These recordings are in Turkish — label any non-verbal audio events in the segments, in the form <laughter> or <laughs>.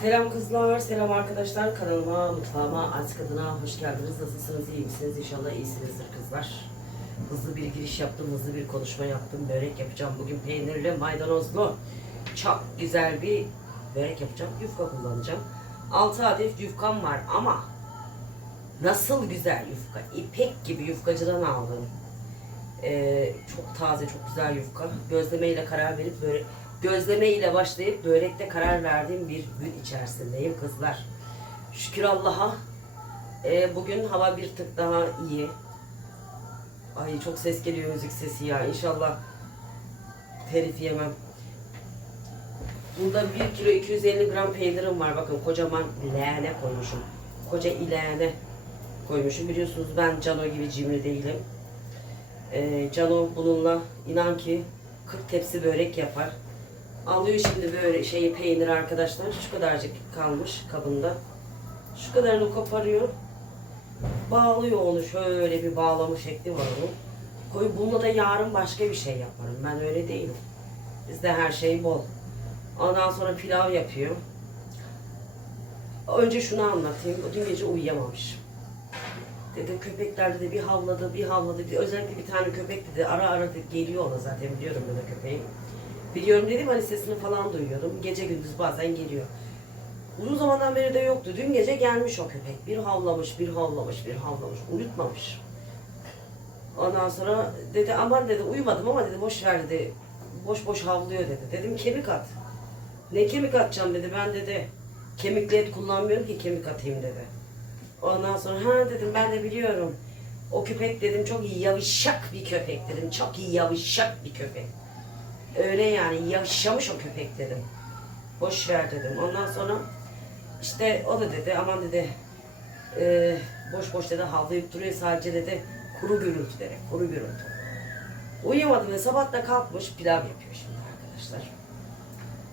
Selam kızlar, selam arkadaşlar. Kanalıma, mutfağıma, aç kadına hoş geldiniz. Nasılsınız, iyi misiniz? İnşallah iyisinizdir kızlar. Hızlı bir giriş yaptım, hızlı bir konuşma yaptım. Börek yapacağım bugün peynirli, maydanozlu. Çok güzel bir börek yapacağım. Yufka kullanacağım. 6 adet yufkam var ama nasıl güzel yufka. İpek gibi yufkacıdan aldım. Ee, çok taze, çok güzel yufka. Gözlemeyle karar verip böyle gözleme ile başlayıp börekte karar verdiğim bir gün içerisindeyim kızlar. Şükür Allah'a. Ee, bugün hava bir tık daha iyi. Ay çok ses geliyor müzik sesi ya. İnşallah telif yemem. Burada 1 kilo 250 gram peynirim var. Bakın kocaman leğene koymuşum. Koca ileğene koymuşum. Biliyorsunuz ben Cano gibi cimri değilim. Ee, Cano bununla inan ki 40 tepsi börek yapar. Alıyor şimdi böyle şeyi peynir arkadaşlar. Şu kadarcık kalmış kabında. Şu kadarını koparıyor. Bağlıyor onu şöyle bir bağlama şekli var onun. Koy bununla da yarın başka bir şey yaparım. Ben öyle değilim. Bizde her şey bol. Ondan sonra pilav yapıyor. Önce şunu anlatayım. Dün gece uyuyamamış. Dedi köpekler dedi bir havladı bir havladı. Özellikle bir tane köpek dedi ara ara dedi, geliyor ona zaten biliyorum ben o köpeği. Biliyorum dedim hani sesini falan duyuyordum. Gece gündüz bazen geliyor. Uzun zamandan beri de yoktu. Dün gece gelmiş o köpek. Bir havlamış, bir havlamış, bir havlamış. Uyutmamış. Ondan sonra dedi aman dedi uyumadım ama dedi boş ver dedi. Boş boş havlıyor dedi. Dedim kemik at. Ne kemik atacağım dedi. Ben dedi kemikli et kullanmıyorum ki kemik atayım dedi. Ondan sonra ha dedim ben de biliyorum. O köpek dedim çok iyi yavşak bir köpek dedim. Çok iyi yavşak bir köpek. Öyle yani yaşamış o köpek dedim. Boş ver dedim. Ondan sonra işte o da dedi aman dedi e, boş boş dedi havlayıp duruyor sadece dedi kuru gürültü dedi. Kuru gürültü. Uyuyamadım ve sabah da kalkmış pilav yapıyor şimdi arkadaşlar.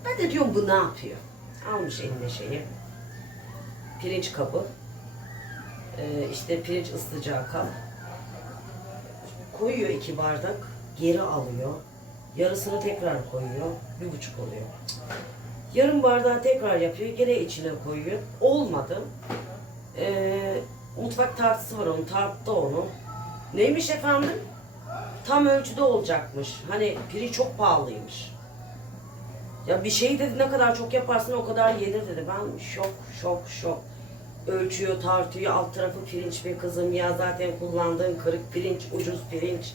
Ben de diyorum bu ne yapıyor? Almış eline şeyi. Pirinç kabı. E, işte pirinç ıslayacağı kap. Koyuyor iki bardak. Geri alıyor. Yarısını tekrar koyuyor. Bir buçuk oluyor. Yarım bardağı tekrar yapıyor. Gene içine koyuyor. Olmadı. Ee, mutfak tartısı var onun. Tarttı onu. Neymiş efendim? Tam ölçüde olacakmış. Hani piri çok pahalıymış. Ya bir şey dedi ne kadar çok yaparsın o kadar yenir dedi. Ben şok şok şok. Ölçüyor tartıyor alt tarafı pirinç be kızım ya zaten kullandığın kırık pirinç ucuz pirinç.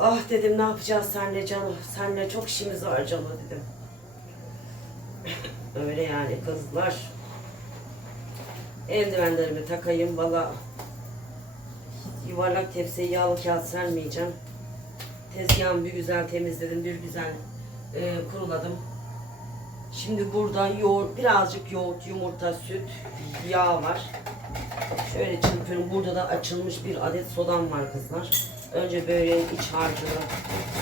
Ah dedim ne yapacağız senle Cano? Senle çok işimiz var Cano dedim. <laughs> Öyle yani kızlar. Eldivenlerimi takayım valla. Yuvarlak tepsiye yağlı kağıt sermeyeceğim. Tezgahımı bir güzel temizledim, bir güzel e, kuruladım. Şimdi burada yoğurt, birazcık yoğurt, yumurta, süt, yağ var. Şöyle çırpıyorum. Burada da açılmış bir adet sodam var kızlar. Önce böreğin iç harcını,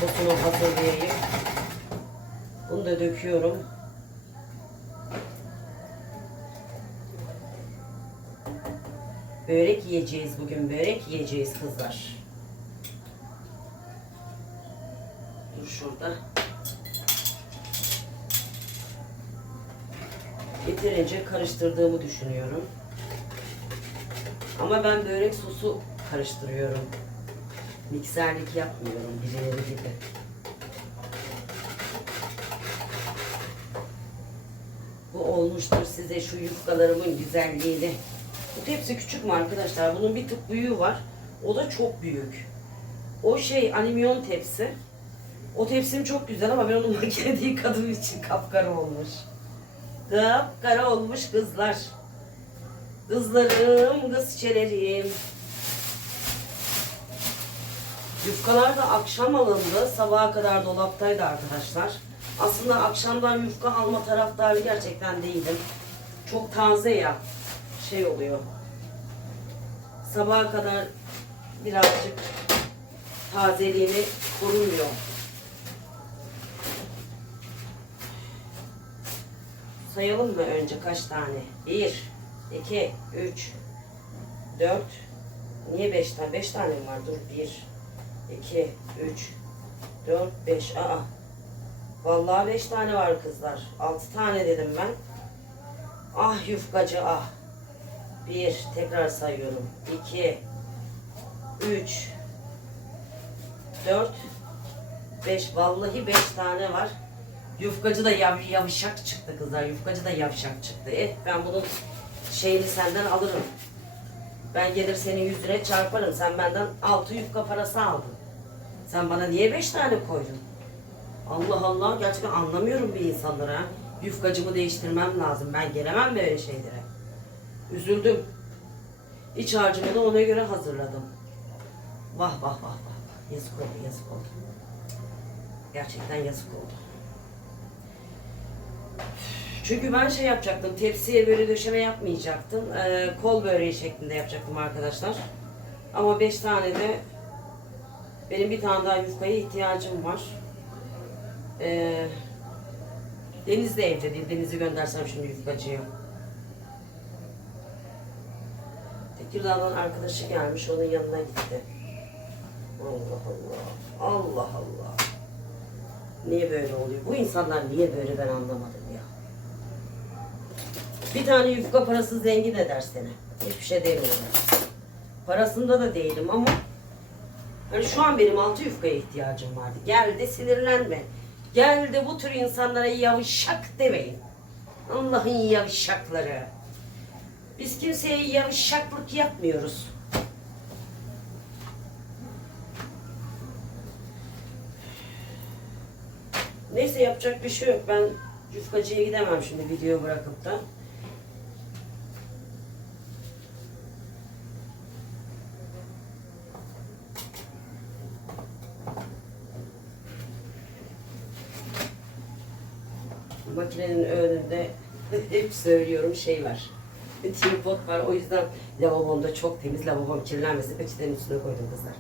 sosunu hazırlayayım. Bunu da döküyorum. Börek yiyeceğiz bugün. Börek yiyeceğiz kızlar. Dur şurada. Yeterince karıştırdığımı düşünüyorum. Ama ben börek sosu karıştırıyorum. Mikserlik yapmıyorum birileri gibi. Bu olmuştur size şu yufkalarımın güzelliğini. Bu tepsi küçük mü arkadaşlar? Bunun bir tık büyüğü var. O da çok büyük. O şey animyon tepsi. O tepsim çok güzel ama ben onu <laughs> makinede yıkadığım için kapkara olmuş. Kapkara olmuş kızlar. Kızlarım, kız çelerim. Yufkalar da akşam alındı. Sabaha kadar dolaptaydı arkadaşlar. Aslında akşamdan yufka alma taraftarı gerçekten değilim. Çok taze ya. Şey oluyor. Sabaha kadar birazcık tazeliğini korumuyor. Sayalım mı önce kaç tane? 1, 2, 3, 4, niye 5 tane? 5 tane mi var? Dur 1, 2, 3, 4, 5. Aa. Vallahi 5 tane var kızlar. 6 tane dedim ben. Ah yufkacı ah. Bir, tekrar sayıyorum. İki, üç, dört, beş. Vallahi beş tane var. Yufkacı da yav, yavşak çıktı kızlar. Yufkacı da yavşak çıktı. Eh ben bunun şeyini senden alırım. Ben gelir senin yüz liraya çarparım. Sen benden altı yufka parası aldın. Sen bana niye beş tane koydun? Allah Allah gerçekten anlamıyorum bir insanlara. Yufkacımı değiştirmem lazım. Ben gelemem böyle şeylere. Üzüldüm. İç harcımı da ona göre hazırladım. Vah vah vah. vah. Yazık oldu yazık oldu. Gerçekten yazık oldu. Çünkü ben şey yapacaktım, tepsiye böyle döşeme yapmayacaktım. Ee, kol böreği şeklinde yapacaktım arkadaşlar. Ama beş tane de benim bir tane daha yufkaya ihtiyacım var. Ee, Deniz de evde değil. Deniz'i göndersem şimdi yufkacıya. Tekirdağ'dan arkadaşı gelmiş. Onun yanına gitti. Allah Allah. Allah Allah. Niye böyle oluyor? Bu insanlar niye böyle ben anlamadım. Bir tane yufka parası zengin eder seni. Hiçbir şey demiyorum. Parasında da değilim ama Hani şu an benim altı yufkaya ihtiyacım vardı. Gel de sinirlenme. Gel de bu tür insanlara yavşak demeyin. Allah'ın yavşakları. Biz kimseye yavşaklık yapmıyoruz. Neyse yapacak bir şey yok. Ben yufkacıya gidemem şimdi video bırakıp da. Makinenin önünde hep söylüyorum şey var. Tripod var. O yüzden lavabomda çok temiz. Lavabom kirlenmesin. Peçetenin üstüne koydum kızlar.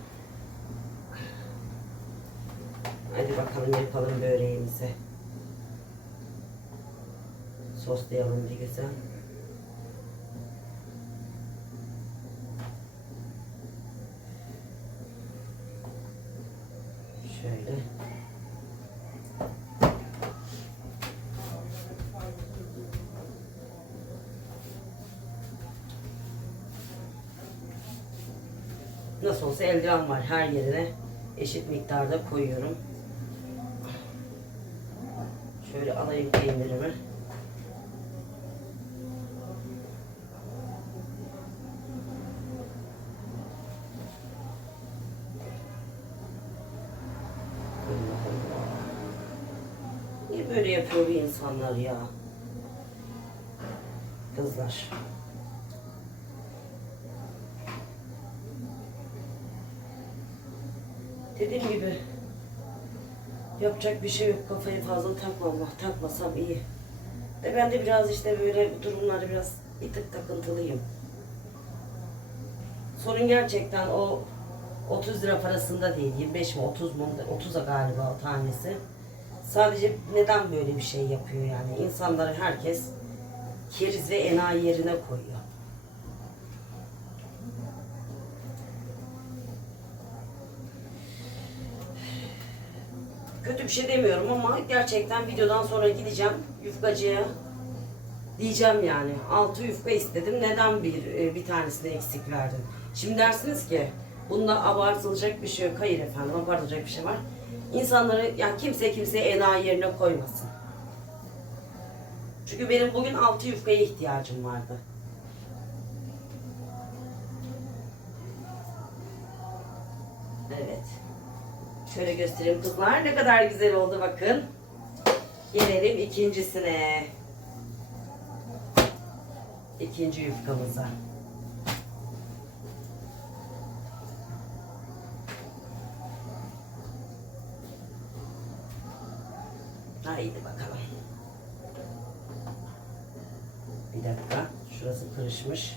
Hadi bakalım yapalım böreğimizi. Soslayalım bir güzel. Şöyle. Olsa eldiven var her yerine eşit miktarda koyuyorum. Şöyle alayım peynirimi. Niye böyle yapıyor insanlar ya? Kızlar. Dediğim gibi yapacak bir şey yok. Kafayı fazla takmam. Takmasam iyi. De ben de biraz işte böyle bu durumlarda biraz bir tık takıntılıyım. Sorun gerçekten o 30 lira parasında değil. 25 mi 30 mu? 30'a galiba o tanesi. Sadece neden böyle bir şey yapıyor yani? İnsanları herkes keriz ve enayi yerine koyuyor. Kötü bir şey demiyorum ama gerçekten videodan sonra gideceğim yufkacıya diyeceğim yani. Altı yufka istedim. Neden bir e, bir tanesini eksik verdin? Şimdi dersiniz ki bunda abartılacak bir şey yok. Hayır efendim abartılacak bir şey var. İnsanları yani kimse kimseye enayi yerine koymasın. Çünkü benim bugün altı yufkaya ihtiyacım vardı. Evet. Şöyle göstereyim kızlar. Ne kadar güzel oldu bakın. Gelelim ikincisine. İkinci yufkamıza. Haydi bakalım. Bir dakika. Şurası kırışmış.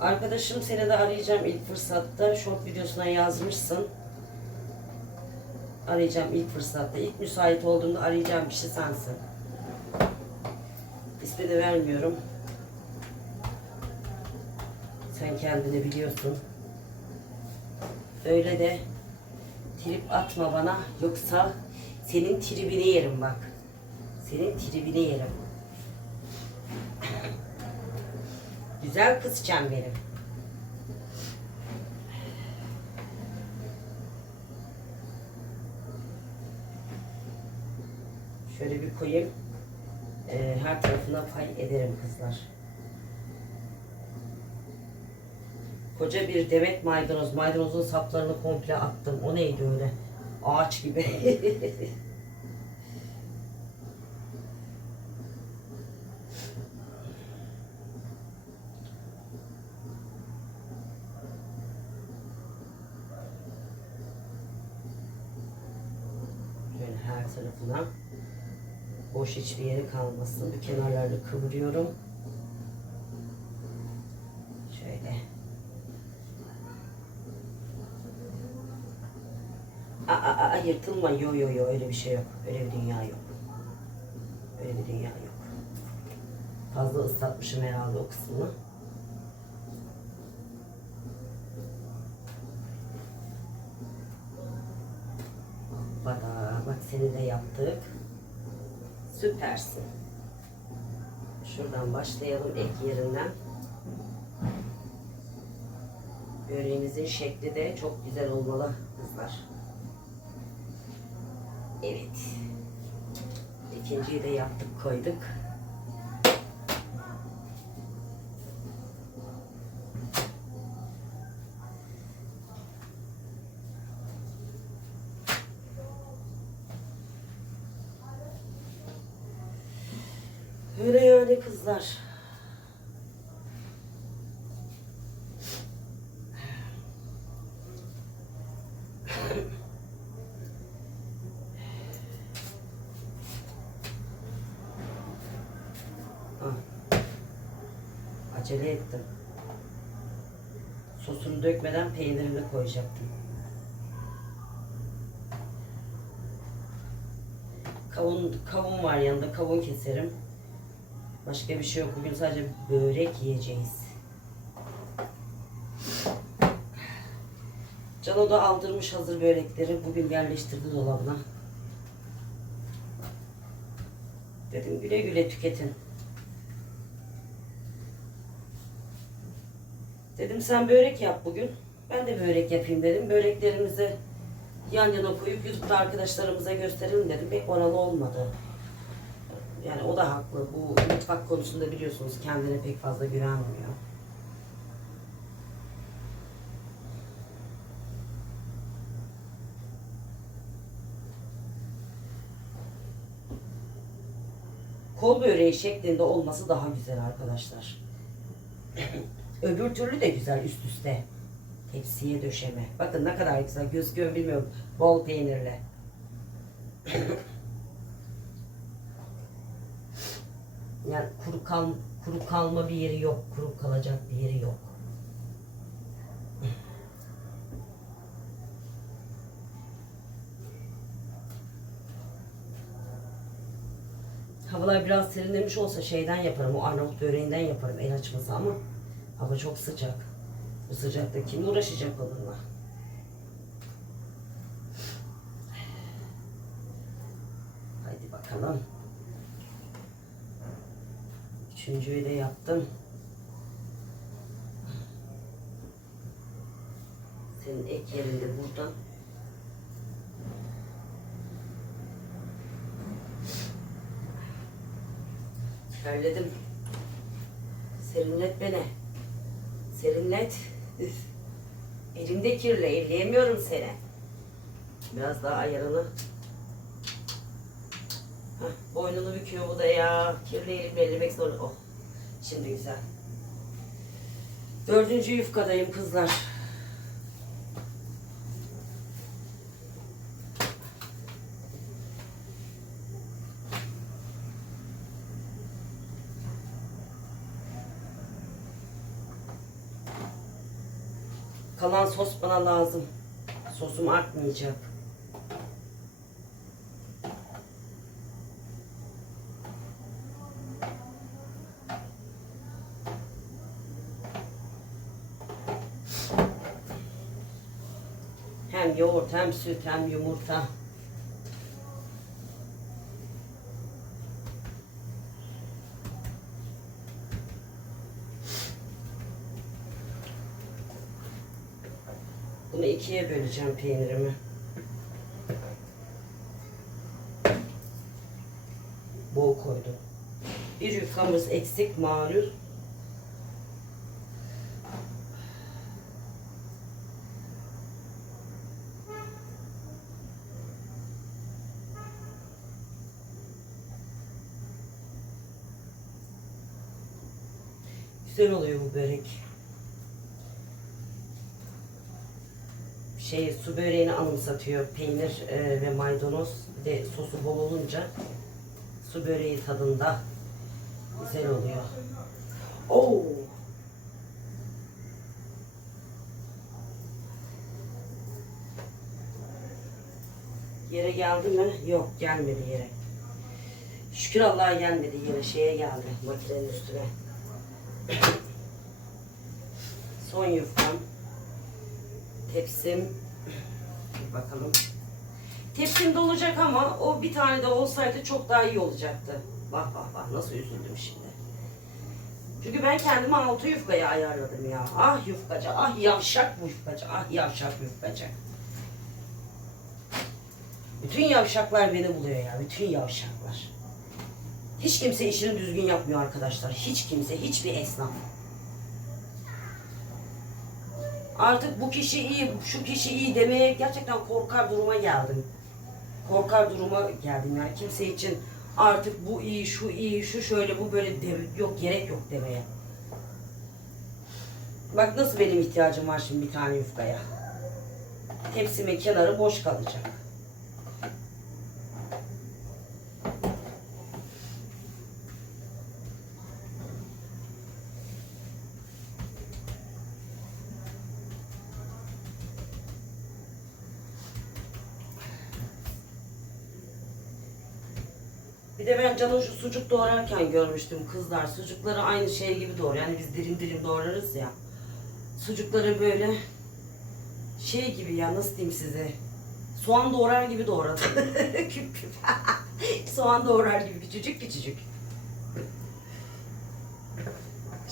Arkadaşım seni de arayacağım ilk fırsatta. Short videosuna yazmışsın. Arayacağım ilk fırsatta. İlk müsait olduğumda arayacağım kişi sensin. İsmi de vermiyorum. Sen kendini biliyorsun. Öyle de trip atma bana yoksa senin tribini yerim bak. Senin tribini yerim. Güzel kızcan benim. Şöyle bir koyayım. Ee, her tarafına pay ederim kızlar. Koca bir demet maydanoz. Maydanozun saplarını komple attım. O neydi öyle? Ağaç gibi. <laughs> Böyle tarafına boş hiçbir yeri kalmasın. Bir kenarlarını kıvırıyorum. Şöyle. Aa, aa, aa, yırtılma. Yo yo yo öyle bir şey yok. Öyle bir dünya yok. Öyle bir dünya yok. Fazla ıslatmışım herhalde o kısmını. Bak, aa, bak seni de yaptık. Süpersin. Şuradan başlayalım ek yerinden. Böreğimizin şekli de çok güzel olmalı kızlar. Evet. İkinciyi de yaptık koyduk. Yani kızlar. Ah. Acele ettim. Sosunu dökmeden peynirini koyacaktım. Kavun, kavun var yanında. Kavun keserim. Başka bir şey yok. Bugün sadece börek yiyeceğiz. Cano da aldırmış hazır börekleri. Bugün yerleştirdi dolabına. Dedim güle güle tüketin. Dedim sen börek yap bugün. Ben de börek yapayım dedim. Böreklerimizi yan yana koyup YouTube'da arkadaşlarımıza gösterelim dedim. Pek oralı olmadı. Yani o da haklı. Bu mutfak konusunda biliyorsunuz kendine pek fazla güvenmiyor. Kol böreği şeklinde olması daha güzel arkadaşlar. <coughs> Öbür türlü de güzel üst üste. Tepsiye döşeme. Bakın ne kadar güzel gözüküyor bilmiyorum. Bol peynirle. <coughs> Yani kuru, kal, kuru kalma bir yeri yok. Kuru kalacak bir yeri yok. Havalar biraz serinlemiş olsa şeyden yaparım. O Arnavut böreğinden yaparım el açması ama hava çok sıcak. Bu sıcakta kim uğraşacak onunla? Haydi bakalım. Üçüncüyü de yaptım. Senin ek yerinde burada. Terledim. Serinlet beni. Serinlet. Üf. Elimde kirli. Elleyemiyorum seni. Biraz daha ayarını. Hah, boynunu büküyor bu da ya. Kirli elimle ellemek zor. Oh. Şimdi güzel. Dördüncü yufkadayım kızlar. Kalan sos bana lazım. Sosum artmayacak. Hem yoğurt hem süt hem yumurta. Bunu ikiye böleceğim peynirimi. Bol koydum. Bir yufkamız eksik malum. Güzel oluyor bu börek. Şey su böreğini anımsatıyor. Peynir e, ve maydanoz bir de sosu bol olunca su böreği tadında güzel oluyor. Oo. Yere geldi mi? Yok gelmedi yere. Şükür Allah'a gelmedi yere şeye geldi makinenin üstüne. Son yufkam. Tepsim. Bir bakalım. Tepsim dolacak ama o bir tane de olsaydı çok daha iyi olacaktı. Bak bak bak nasıl üzüldüm şimdi. Çünkü ben kendime altı yufkayı ayarladım ya. Ah yufkacı, ah yavşak yufkacı, ah yavşak yufkacı. Bütün yavşaklar beni buluyor ya, bütün yavşaklar. Hiç kimse işini düzgün yapmıyor arkadaşlar. Hiç kimse, hiçbir esnaf. Artık bu kişi iyi, şu kişi iyi demeye gerçekten korkar duruma geldim. Korkar duruma geldim yani kimse için artık bu iyi, şu iyi, şu şöyle, bu böyle de, yok gerek yok demeye. Bak nasıl benim ihtiyacım var şimdi bir tane yufkaya. Tepsimin kenarı boş kalacak. Bir de ben Can'ın şu sucuk doğrarken görmüştüm kızlar. Sucukları aynı şey gibi doğruyor. Yani biz dilim dilim doğrarız ya. Sucukları böyle şey gibi ya nasıl diyeyim size. Soğan doğrar gibi doğradı. <laughs> küp küp. <laughs> Soğan doğrar gibi küçücük küçücük.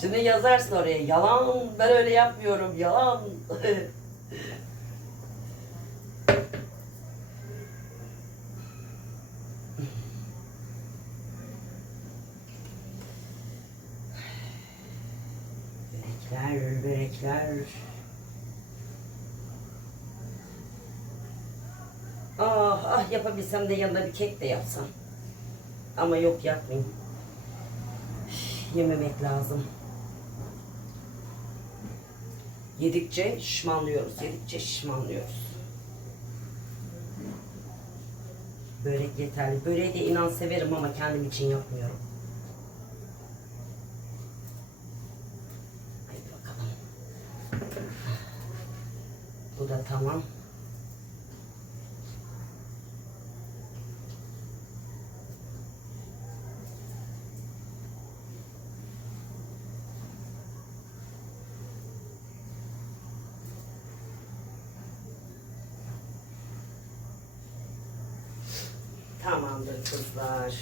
Şimdi yazarsın oraya yalan ben öyle yapmıyorum yalan. <laughs> börekler. Ah ah yapabilsem de yanında bir kek de yapsam. Ama yok yapmayayım. Yememek lazım. Yedikçe şişmanlıyoruz, yedikçe şişmanlıyoruz. Börek yeterli. Böreği de inan severim ama kendim için yapmıyorum. Da tamam. Tamamdır kızlar.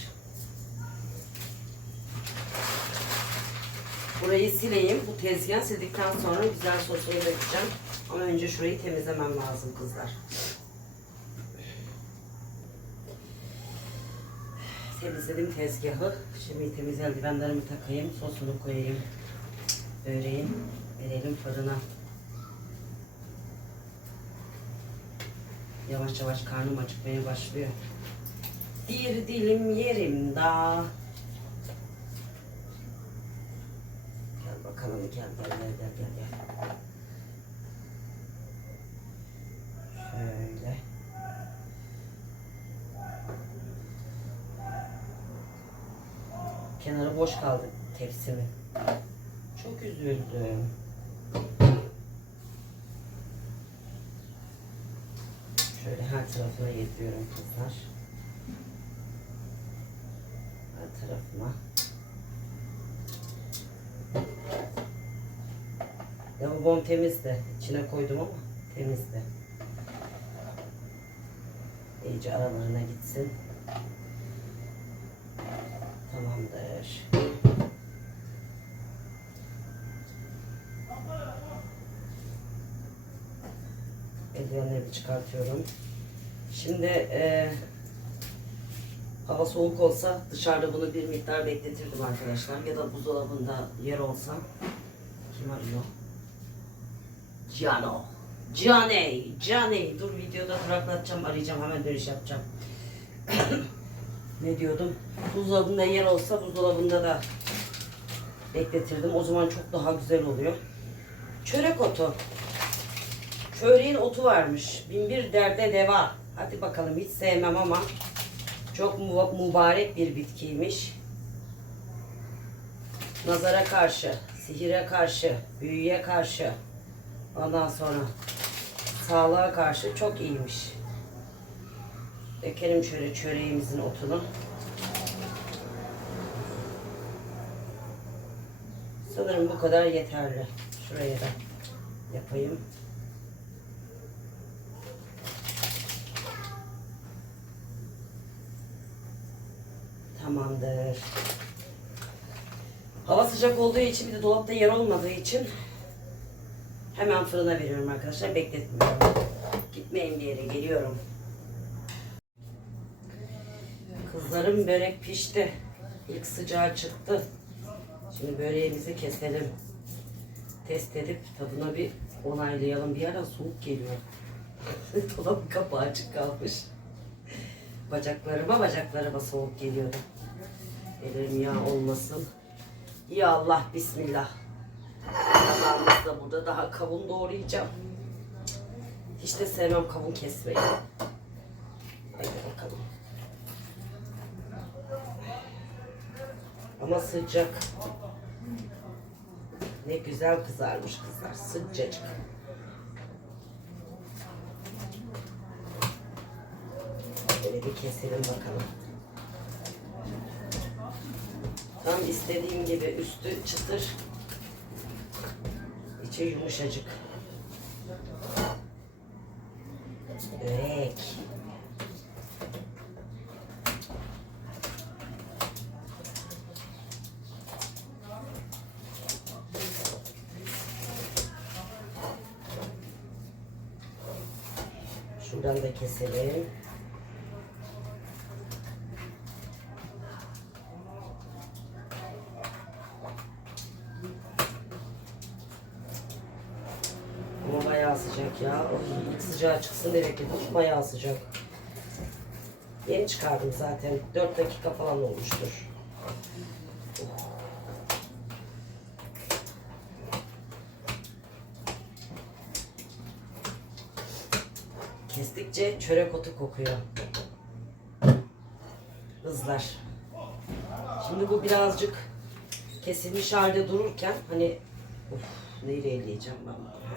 Burayı sileyim. Bu tezgah sildikten sonra güzel sosunu dökeceğim. Ama önce şurayı temizlemem lazım kızlar. Temizledim tezgahı. Şimdi temiz eldivenlerimi takayım. Sosunu koyayım. Böreğin. Verelim fırına. Yavaş yavaş karnım acıkmaya başlıyor. Bir dilim yerim daha. Gel bakalım gel gel gel gel gel. gel. Şöyle. Kenarı boş kaldı tepsimin. Çok üzüldüm. Şöyle her tarafına yediriyorum kızlar. Her tarafına. Lavabom temizdi. İçine koydum ama temizdi. İyice aralarına gitsin. Tamamdır. Eldivenleri çıkartıyorum. Şimdi e, hava soğuk olsa dışarıda bunu bir miktar bekletirdim arkadaşlar. Ya da buzdolabında yer olsa. Kim arıyor? Cano. Caney. Caney. Dur videoda duraklatacağım. Arayacağım. Hemen dönüş yapacağım. Ne diyordum? Buzdolabında yer olsa buzdolabında da bekletirdim. O zaman çok daha güzel oluyor. Çörek otu. Çöreğin otu varmış. Binbir derde deva. Hadi bakalım hiç sevmem ama çok mübarek bir bitkiymiş. Nazara karşı, sihire karşı, büyüye karşı, ondan sonra sağlığa karşı çok iyiymiş. Dökelim şöyle çöreğimizin otunu. Sanırım bu kadar yeterli. Şuraya da yapayım. Tamamdır. Hava sıcak olduğu için bir de dolapta yer olmadığı için hemen fırına veriyorum arkadaşlar. Bekletmiyorum. Gitmeyin bir yere geliyorum. Kızlarım börek pişti. İlk sıcağı çıktı. Şimdi böreğimizi keselim. Test edip tadına bir onaylayalım. Bir ara soğuk geliyor. <laughs> Dolabın kapağı açık kalmış. Bacaklarıma bacaklarıma soğuk geliyordu. Ellerim yağ olmasın. Ya Allah bismillah. Tabağımız da burada daha kavun doğrayacağım. Hiç de sevmem kavun kesmeyi. Hadi bakalım. Ama sıcak. Ne güzel kızarmış kızlar. Sıcacık. Böyle bir keselim bakalım. Tam istediğim gibi üstü çıtır. içi yumuşacık. Börek. Şuradan da keselim. Ama bayağı sıcak ya. Oy, ilk sıcağı çıksın diye bekledim. Bayağı sıcak. Yeni çıkardım zaten. 4 dakika falan olmuştur. Çörek otu kokuyor. Hızlar. Şimdi bu birazcık kesilmiş halde dururken hani of neyle eleyeceğim ben bunu?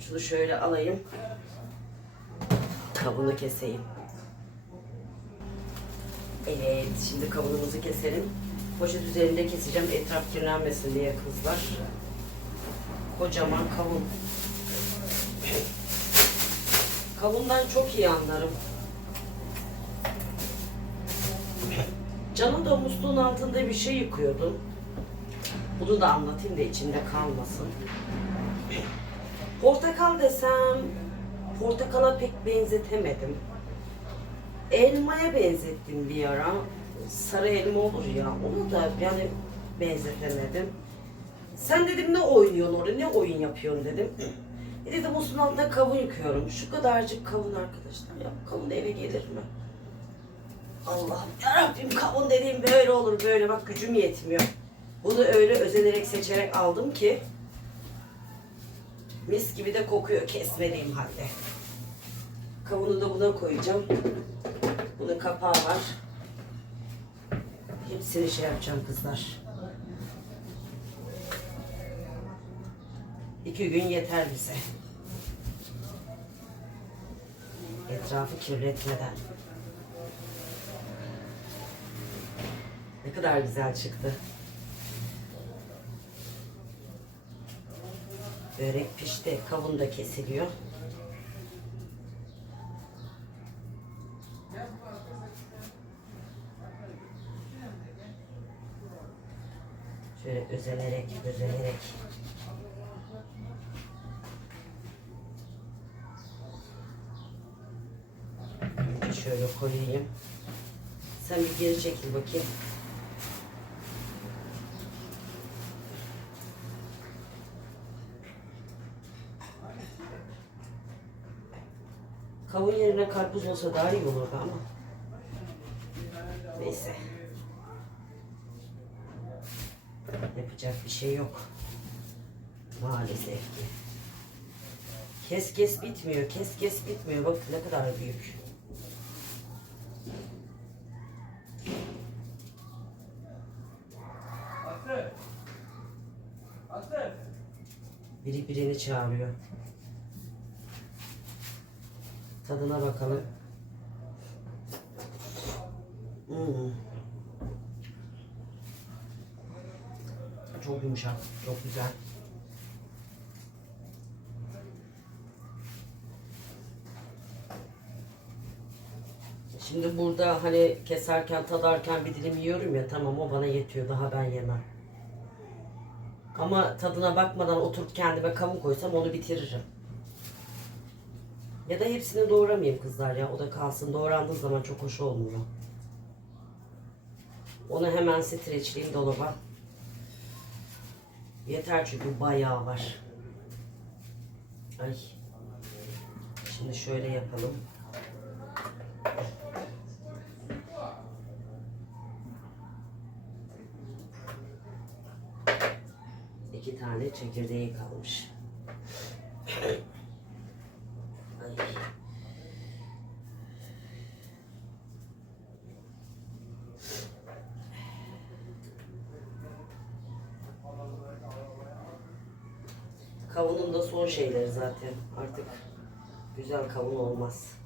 Şunu şöyle alayım. Kabuğunu keseyim. Evet, şimdi kavunumuzu keselim. Poşet üzerinde keseceğim etraf kirlenmesin diye kızlar. Kocaman kavun. Kavundan çok iyi anlarım. Canım da musluğun altında bir şey yıkıyordum. Bunu da anlatayım da içinde kalmasın. Portakal desem portakala pek benzetemedim. Elmaya benzettim bir ara. Sarı elma olur ya. Onu da yani benzetemedim. Sen dedim ne oynuyorsun orada, ne oyun yapıyorsun dedim. E dedim musluğun altında kavun yıkıyorum. Şu kadarcık kavun arkadaşlar ya. Kavun eve gelir mi? Allah'ım yarabbim kavun dediğim böyle olur böyle bak gücüm yetmiyor. Bunu öyle özenerek seçerek aldım ki mis gibi de kokuyor kesmediğim halde. Kavunu da buna koyacağım. Bunun kapağı var. Hepsini şey yapacağım kızlar. iki gün yeter bize. Etrafı kirletmeden. Ne kadar güzel çıktı. Börek pişti. Kavun da kesiliyor. Şöyle özenerek, özenerek şöyle koyayım. Sen bir geri çekil bakayım. Kavun yerine karpuz olsa daha iyi olurdu ama. Neyse. Yapacak bir şey yok. Maalesef ki. Kes kes bitmiyor. Kes kes bitmiyor. Bak ne kadar büyük. Birini çağırıyor. Tadına bakalım. Hmm. Çok yumuşak, çok güzel. Şimdi burada hani keserken, tadarken bir dilim yiyorum ya tamam o bana yetiyor. Daha ben yemem. Ama tadına bakmadan oturup kendime kamu koysam onu bitiririm. Ya da hepsini doğramayayım kızlar ya. O da kalsın. Doğrandığı zaman çok hoş olmuyor. Onu hemen streçleyeyim dolaba. Yeter çünkü bayağı var. Ay. Şimdi şöyle yapalım. Tane çekirdeği kalmış. Ay. Kavunun da son şeyleri zaten. Artık güzel kavun olmaz.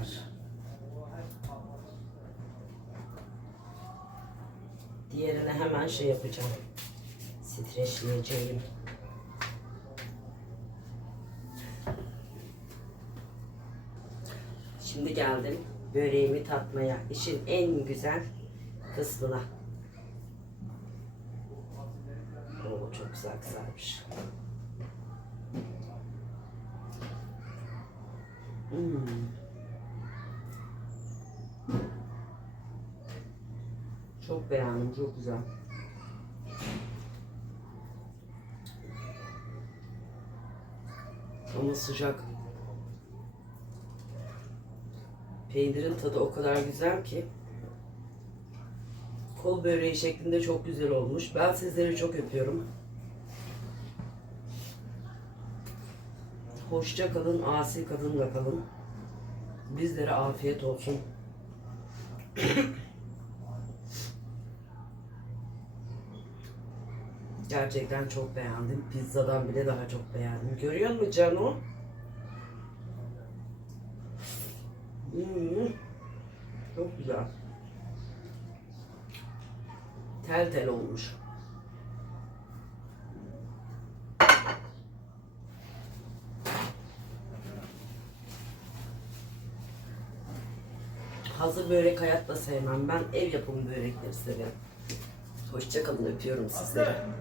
Kızlar. Diğerine hemen şey yapacağım. Streçleyeceğim. Şimdi geldim böreğimi tatmaya. İşin en güzel kısmına. Oo, çok güzel kızarmış. Hmm. Beğendim, çok güzel. Ama sıcak. Peynirin tadı o kadar güzel ki. Kol böreği şeklinde çok güzel olmuş. Ben sizleri çok öpüyorum. Hoşça kalın, asi kadınla kalın. Bizlere afiyet olsun. <clears throat> Gerçekten çok beğendim. Pizzadan bile daha çok beğendim. Görüyor musun Cano? Hmm. Çok güzel. Tel tel olmuş. Hazır börek hayatta sevmem. Ben ev yapımı börekleri severim. Hoşçakalın öpüyorum sizleri.